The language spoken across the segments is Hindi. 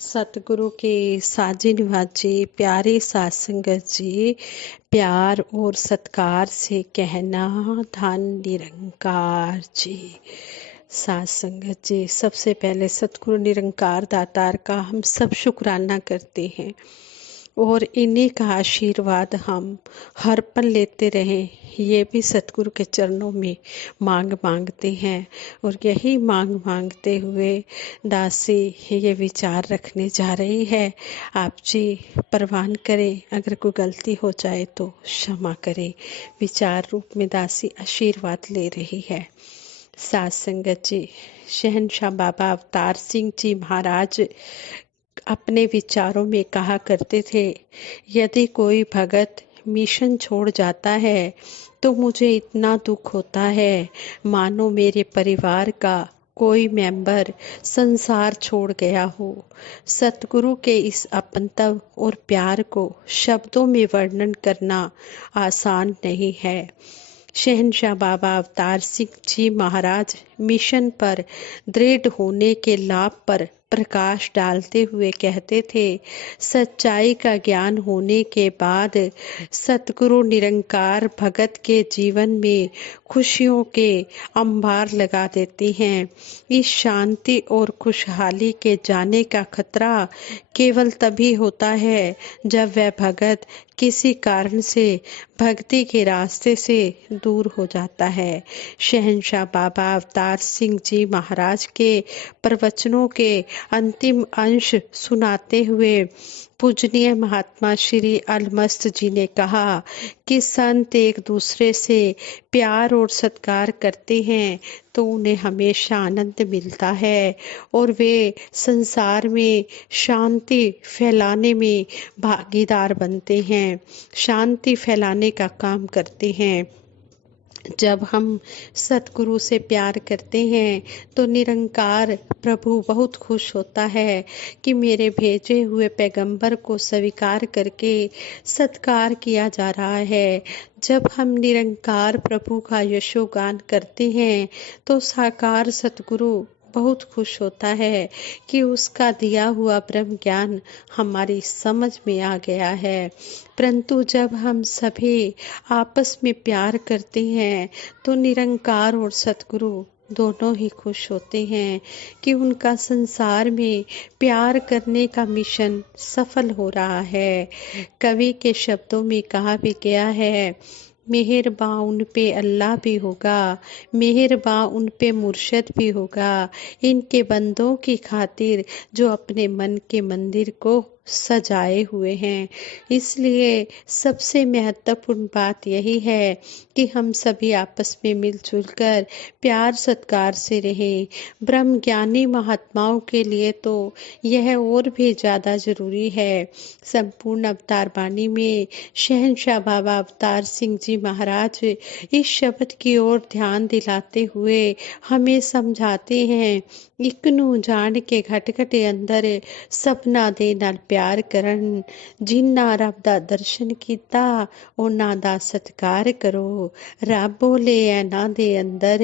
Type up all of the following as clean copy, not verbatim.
सतगुरु के साजिन वाजे प्यारे साध संगत जी, प्यार और सत्कार से कहना धन निरंकार जी। साध संगत जी, सबसे पहले सतगुरु निरंकार दातार का हम सब शुक्राना करते हैं और इन्हीं का आशीर्वाद हम हर पल लेते रहें, ये भी सतगुरु के चरणों में मांग मांगते हैं। और यही मांग मांगते हुए दासी ये विचार रखने जा रही है। आप जी परवान करें, अगर कोई गलती हो जाए तो क्षमा करें। विचार रूप में दासी आशीर्वाद ले रही है। साध संगत जी, शहनशाह बाबा अवतार सिंह जी महाराज अपने विचारों में कहा करते थे, यदि कोई भगत मिशन छोड़ जाता है तो मुझे इतना दुख होता है मानो मेरे परिवार का कोई मेंबर संसार छोड़ गया हो। सतगुरु के इस अपनत्व और प्यार को शब्दों में वर्णन करना आसान नहीं है। शहनशाह बाबा अवतार सिंह जी महाराज मिशन पर दृढ़ होने के लाभ पर प्रकाश डालते हुए कहते थे, सच्चाई का ज्ञान होने के बाद सतगुरु निरंकार भगत के जीवन में खुशियों के अंबार लगा देती हैं। इस शांति और खुशहाली के जाने का खतरा केवल तभी होता है जब वह भगत किसी कारण से भक्ति के रास्ते से दूर हो जाता है। शहनशाह बाबा अवतार सिंह जी महाराज के प्रवचनों के अंतिम अंश सुनाते हुए पूजनीय महात्मा श्री अलमस्त जी ने कहा कि संत एक दूसरे से प्यार और सत्कार करते हैं तो उन्हें हमेशा आनंद मिलता है और वे संसार में शांति फैलाने में भागीदार बनते हैं, शांति फैलाने का काम करते हैं। जब हम सतगुरु से प्यार करते हैं तो निरंकार प्रभु बहुत खुश होता है कि मेरे भेजे हुए पैगंबर को स्वीकार करके सत्कार किया जा रहा है। जब हम निरंकार प्रभु का यशोगान करते हैं तो साकार सतगुरु बहुत खुश होता है कि उसका दिया हुआ ब्रह्म ज्ञान हमारी समझ में आ गया है। परंतु जब हम सभी आपस में प्यार करते हैं तो निरंकार और सतगुरु दोनों ही खुश होते हैं कि उनका संसार में प्यार करने का मिशन सफल हो रहा है। कवि के शब्दों में कहा भी गया है, मेहरबां उन पे अल्लाह भी होगा, मेहरबां उन पे मुर्शद भी होगा, इनके बंदों की खातिर जो अपने मन के मंदिर को सजाए हुए हैं। इसलिए सबसे महत्वपूर्ण बात यही है कि हम सभी आपस में मिलजुल कर प्यार सत्कार से रहें। ब्रह्म ज्ञानी महात्माओं के लिए तो यह और भी ज़्यादा ज़रूरी है। संपूर्ण अवतार वाणी में शहनशाह बाबा अवतार सिंह जी महाराज इस शब्द की ओर ध्यान दिलाते हुए हमें समझाते हैं, इकनू जान के घट घटे अंदर सपना दे नाल प्यार करन, जिन्ना रब दा दर्शन कीता उन्ना दा सत्कार करो, रब बोले ऐना दे अंदर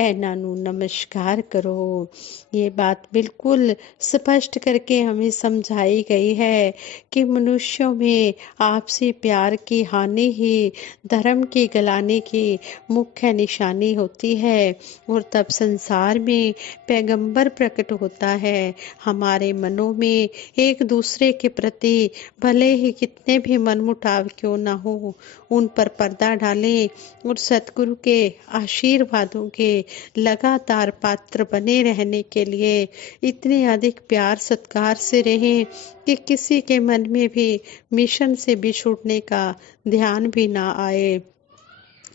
ऐना नू नमस्कार करो। ये बात बिल्कुल स्पष्ट करके हमें समझाई गई है कि मनुष्यों में आपसी प्यार की हानि ही धर्म की गलाने की मुख्य निशानी होती है और तब संसार में पैगंबर प्रकट होता है। हमारे मनों में एक दूसरे के प्रति भले ही कितने भी मनमुटाव क्यों ना हो, उन पर पर्दा डालें और सतगुरु के आशीर्वादों के लगातार पात्र बने रहने के लिए इतने अधिक प्यार सत्कार से रहें कि किसी के मन में भी मिशन से बिछुड़ने का ध्यान भी ना आए।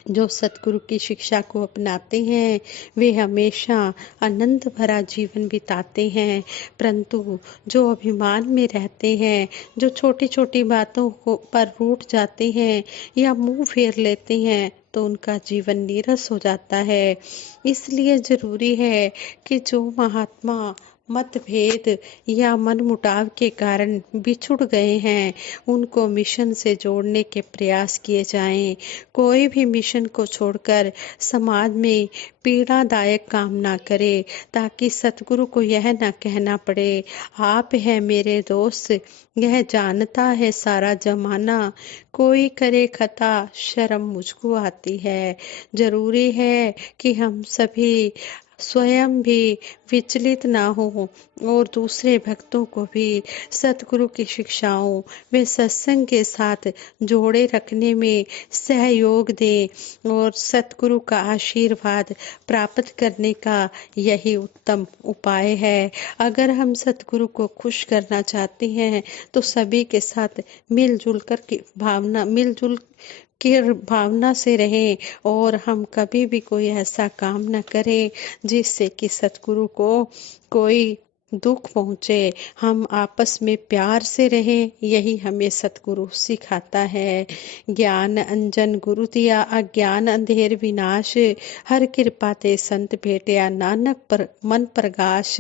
जो सतगुरु की शिक्षा को अपनाते हैं वे हमेशा आनंद भरा जीवन बिताते हैं, परंतु जो अभिमान में रहते हैं, जो छोटी छोटी बातों को पर रूठ जाते हैं या मुंह फेर लेते हैं तो उनका जीवन नीरस हो जाता है। इसलिए जरूरी है कि जो महात्मा मतभेद या मनमुटाव के कारण बिछुड़ गए हैं, उनको मिशन से जोड़ने के प्रयास किए जाएं। कोई भी मिशन को छोड़कर समाज में पीड़ादायक काम ना करे, ताकि सतगुरु को यह ना कहना पड़े, आप है मेरे दोस्त, यह जानता है सारा जमाना, कोई करे खता शर्म मुझको आती है। जरूरी है कि हम सभी स्वयं भी विचलित ना हो और दूसरे भक्तों को भी सतगुरु की शिक्षाओं व सत्संग के साथ जोड़े रखने में सहयोग दें और सतगुरु का आशीर्वाद प्राप्त करने का यही उत्तम उपाय है। अगर हम सतगुरु को खुश करना चाहते हैं तो सभी के साथ मिलजुल की भावना से रहें और हम कभी भी कोई ऐसा काम न करें जिससे कि सतगुरु को कोई दुख पहुँचे। हम आपस में प्यार से रहें, यही हमें सतगुरु सिखाता है। ज्ञान अंजन गुरु दिया, अज्ञान अंधेर विनाश, हर कृपा ते संत भेटिया, नानक पर मन प्रकाश।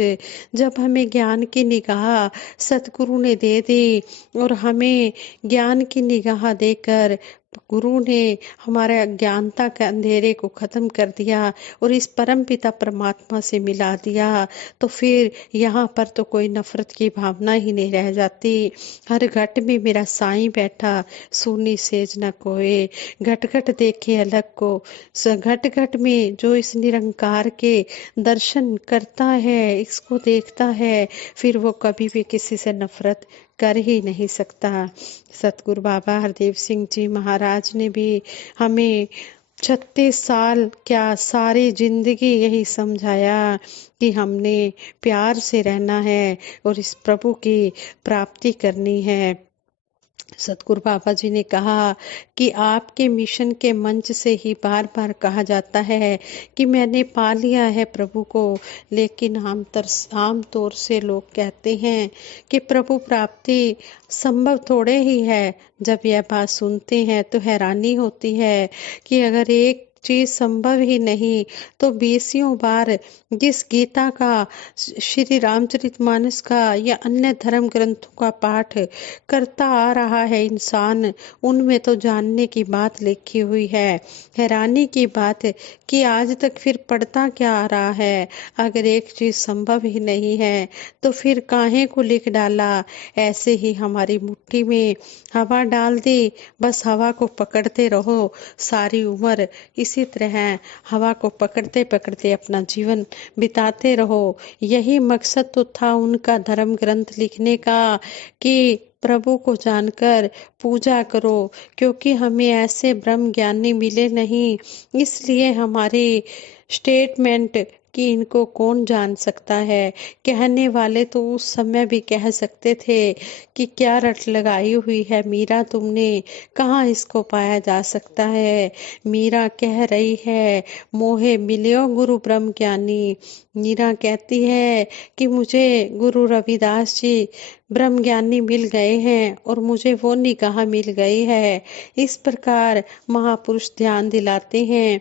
जब हमें ज्ञान की निगाह सतगुरु ने दे दी और हमें ज्ञान की निगाह देकर गुरु ने हमारे अज्ञानता के अंधेरे को खत्म कर दिया और इस परम पिता परमात्मा से मिला दिया, तो फिर यहाँ पर तो कोई नफरत की भावना ही नहीं रह जाती। हर घट में मेरा साईं बैठा, सुनी सेज न कोय, घट घट देखे अलग को। घट घट में जो इस निरंकार के दर्शन करता है, इसको देखता है, फिर वो कभी भी किसी से नफरत कर ही नहीं सकता। सतगुरु बाबा हरदेव सिंह जी महाराज ने भी हमें 36 साल क्या सारी जिंदगी यही समझाया कि हमने प्यार से रहना है और इस प्रभु की प्राप्ति करनी है। सतगुरु बाबा जी ने कहा कि आपके मिशन के मंच से ही बार बार कहा जाता है कि मैंने पा लिया है प्रभु को, लेकिन आम तौर से लोग कहते हैं कि प्रभु प्राप्ति संभव थोड़े ही है। जब यह बात सुनते हैं तो हैरानी होती है कि अगर एक चीज संभव ही नहीं तो 20 बार जिस गीता का, श्री रामचरितमानस का या अन्य धर्म ग्रंथों का पाठ करता आ रहा है इंसान, उनमें तो जानने की बात लिखी हुई है। हैरानी की बात कि आज तक फिर पढ़ता क्या आ रहा है। अगर एक चीज संभव ही नहीं है तो फिर काहे को लिख डाला। ऐसे ही हमारी मुट्ठी में हवा डाल दी, बस हवा को पकड़ते रहो सारी उम्र। इसी तरह हवा को पकड़ते पकड़ते अपना जीवन बिताते रहो। यही मकसद तो था उनका धर्म ग्रंथ लिखने का कि प्रभु को जानकर पूजा करो, क्योंकि हमें ऐसे ब्रह्म ज्ञानी मिले नहीं, इसलिए हमारी स्टेटमेंट कि इनको कौन जान सकता है। कहने वाले तो उस समय भी कह सकते थे कि क्या रट लगाई हुई है मीरा तुमने, कहाँ इसको पाया जा सकता है। मीरा कह रही है मोहे मिलियो गुरु ब्रह्म ज्ञानी। मीरा कहती है कि मुझे गुरु रविदास जी ब्रह्म ज्ञानी मिल गए हैं और मुझे वो निगाह मिल गई है। इस प्रकार महापुरुष ध्यान दिलाते हैं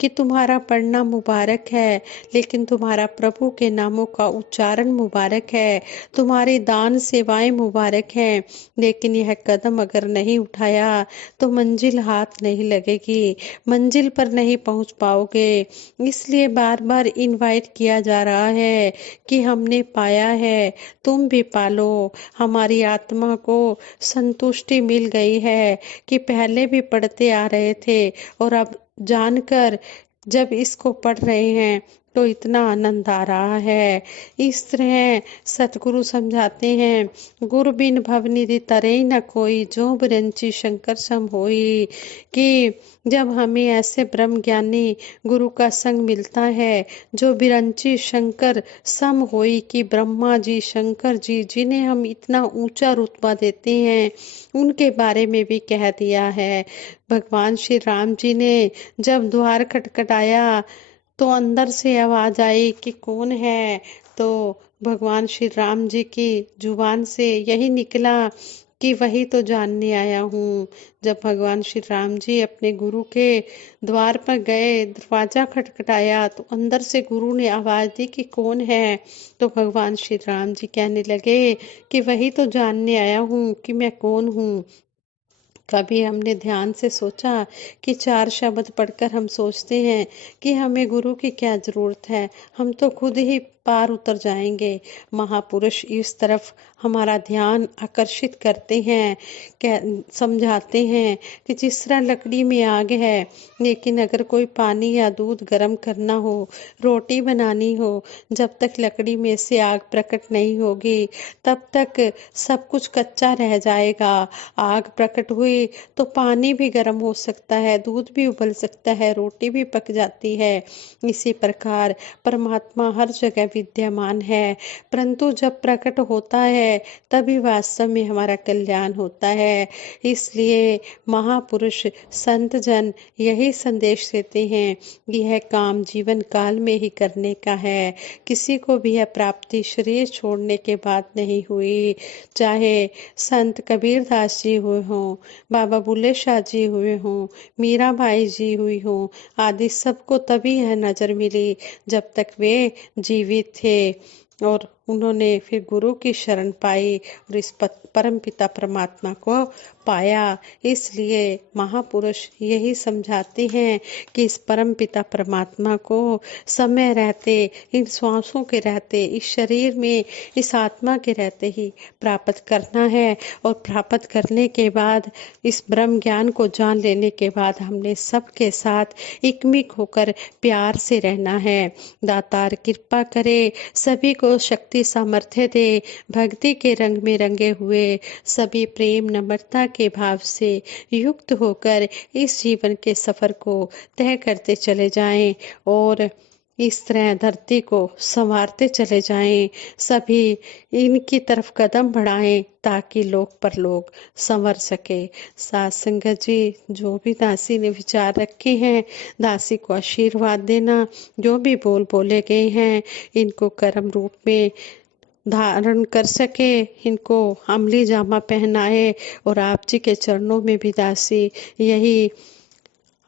कि तुम्हारा पढ़ना मुबारक है, लेकिन तुम्हारा प्रभु के नामों का उच्चारण मुबारक है, तुम्हारी दान सेवाएं मुबारक हैं, लेकिन यह कदम अगर नहीं उठाया तो मंजिल हाथ नहीं लगेगी, मंजिल पर नहीं पहुंच पाओगे। इसलिए बार बार इनवाइट किया जा रहा है कि हमने पाया है, तुम भी पालो। हमारी आत्मा को संतुष्टि मिल गई है कि पहले भी पढ़ते आ रहे थे और अब जानकर जब इसको पढ़ रहे हैं तो इतना आनंद आ रहा है। इस तरह सतगुरु समझाते हैं गुरु बिन भवनिधि तरई न कोई, जो बिरंची शंकर सम होई। कि जब हमें ऐसे ब्रह्म ज्ञानी गुरु का संग मिलता है जो बिरंची शंकर सम होई, कि ब्रह्मा जी शंकर जी जिन्हें हम इतना ऊंचा रुतबा देते हैं उनके बारे में भी कह दिया है। भगवान श्री राम जी ने जब द्वार खटखटाया तो अंदर से आवाज आई कि कौन है, तो भगवान श्री राम जी की जुबान से यही निकला कि वही तो जानने आया हूँ। जब भगवान श्री राम जी अपने गुरु के द्वार पर गए, दरवाजा खटखटाया तो अंदर से गुरु ने आवाज दी कि कौन है। तो भगवान श्री राम जी कहने लगे कि वही तो जानने आया हूँ कि मैं कौन हूँ। कभी हमने ध्यान से सोचा कि 4 शब्द पढ़कर हम सोचते हैं कि हमें गुरु की क्या जरूरत है, हम तो खुद ही पार उतर जाएंगे। महापुरुष इस तरफ हमारा ध्यान आकर्षित करते हैं, समझाते हैं कि जिस तरह लकड़ी में आग है, लेकिन अगर कोई पानी या दूध गर्म करना हो, रोटी बनानी हो, जब तक लकड़ी में से आग प्रकट नहीं होगी तब तक सब कुछ कच्चा रह जाएगा। आग प्रकट हुई तो पानी भी गर्म हो सकता है, दूध भी उबल सकता है, रोटी भी पक जाती है। इसी प्रकार परमात्मा हर जगह विद्यमान है, परंतु जब प्रकट होता है तभी वास्तव में हमारा कल्याण होता है। इसलिए महापुरुष संत जन यही संदेश देते हैं कि यह काम जीवन काल में ही करने का है। किसी को भी यह प्राप्ति शरीर छोड़ने के बाद नहीं हुई। चाहे संत कबीर दास जी हुए हों, बाबा बुल्ले शाह जी हुए हों, मीराबाई जी हुई हों, आदि सबको तभी यह नजर मिली जब तक वे जीवित थे और उन्होंने फिर गुरु की शरण पाई और इस परम पिता परमात्मा को पाया। इसलिए महापुरुष यही समझाते हैं कि इस परम पिता परमात्मा को समय रहते, इन श्वासों के रहते, इस शरीर में, इस आत्मा के रहते ही प्राप्त करना है। और प्राप्त करने के बाद, इस ब्रह्म ज्ञान को जान लेने के बाद हमने सबके साथ एकमिक होकर प्यार से रहना है। दातार कृपा करे, सभी को शक्ति सामर्थ्य दे, भक्ति के रंग में रंगे हुए सभी प्रेम नम्रता के भाव से युक्त होकर इस जीवन के सफर को तय करते चले जाएं और इस तरह धरती को संवारते चले जाएं। सभी इनकी तरफ कदम बढ़ाएं ताकि लोक परलोक संवर सके। साथ संगत जी, जो भी दासी ने विचार रखे हैं, दासी को आशीर्वाद देना। जो भी बोल बोले गए हैं, इनको कर्म रूप में धारण कर सके, इनको अमली जामा पहनाए। और आप जी के चरणों में भी दासी यही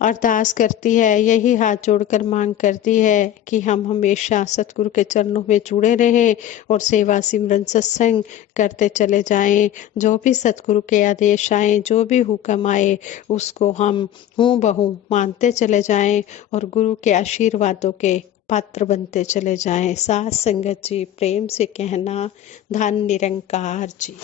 अरदास करती है, यही हाथ जोड़कर मांग करती है कि हम हमेशा सतगुरु के चरणों में जुड़े रहें और सेवा सिमरन सत्संग करते चले जाएं। जो भी सतगुरु के आदेश आए, जो भी हुक्म आए, उसको हम हूँ बहू मानते चले जाएं और गुरु के आशीर्वादों के पात्र बनते चले जाएं। साथ संगत जी, प्रेम से कहना, धन निरंकार जी।